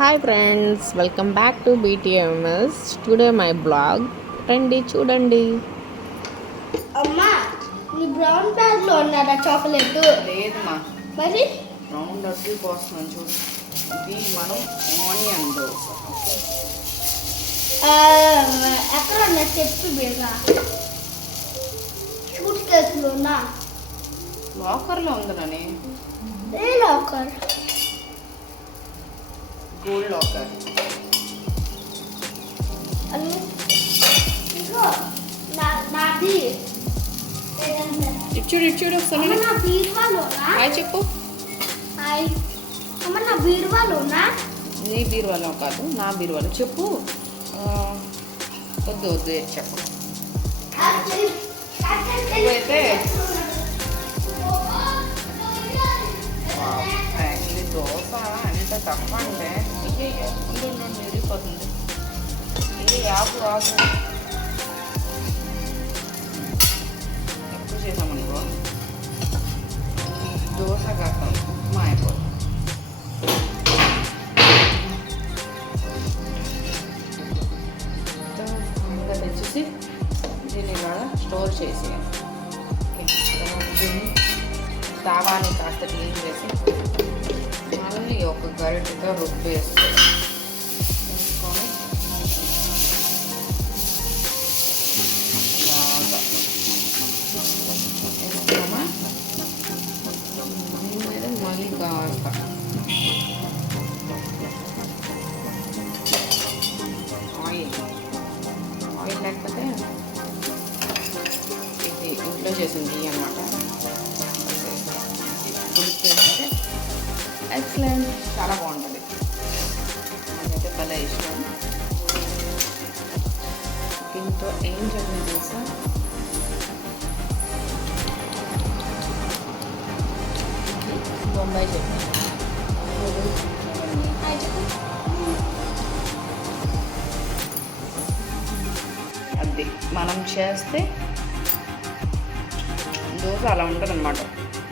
Hi friends, welcome back to BTMS. Today my blog. రండి చూడండి. అమ్మా, నీ బ్రౌన్ బ్యాగ్లో ఉన్నారా చాక్లెట్? లేదమ్మా, మరి రౌండ్ లడ్డు కోసం చూడు. ఇది మనం ఆనియన్ దోశ. ఎక్కడ ఉన్నా చెప్పు బేగా. షూట్ కేసులోనా? లాకర్లో ఉందనని. ఏ లాకర్? Gold locker. అని ఇదిగో నాది ఇచ్చుడు ఇచ్చుడు అమ్మ, ఒకసారి నా బీరువాలోనా? హాయ్ చెప్పు. హాయ్ అమ్మ, నా బీరువాలోనా? నీ బీరువాలో కాదు, నా బీరువాలో చెప్పు. వద్దు వద్దు ఏది చెప్పు. ఇవైతే ఇది దోశ ఎంత తక్కువ అంటే అయ్యో ఉండి విరిగిపోతుంది. ఇది ఆకు ఆకు ఎక్కువ చేసామనుకో దోశ కాక ఉప్మా అయిపోతుంది. ఇంకా తెచ్చేసి దీన్ని ఇలాగా స్టోర్ చేసి దీన్ని తావాన్ని కాస్త క్లీన్ చేసి మళ్ళీ ఒక గరిటెతో రుబ్బేసుకోవాలి. వేసుకొని బాగా వేసుకున్నామా దీని మీద మళ్ళీ కాస్త ఆయిల్ లేకపోతే ఇది ఇంట్లో చేసింది అనమాట. పులిస్తే ఎక్సలెంట్, చాలా బాగుంటుంది. నాకైతే భలే ఇష్టం. దీంతో ఏం చట్నీ తెలుసా? బొంబాయి చట్నీ. అది మనం చేస్తే దోశ అలా ఉంటుంది అనమాట.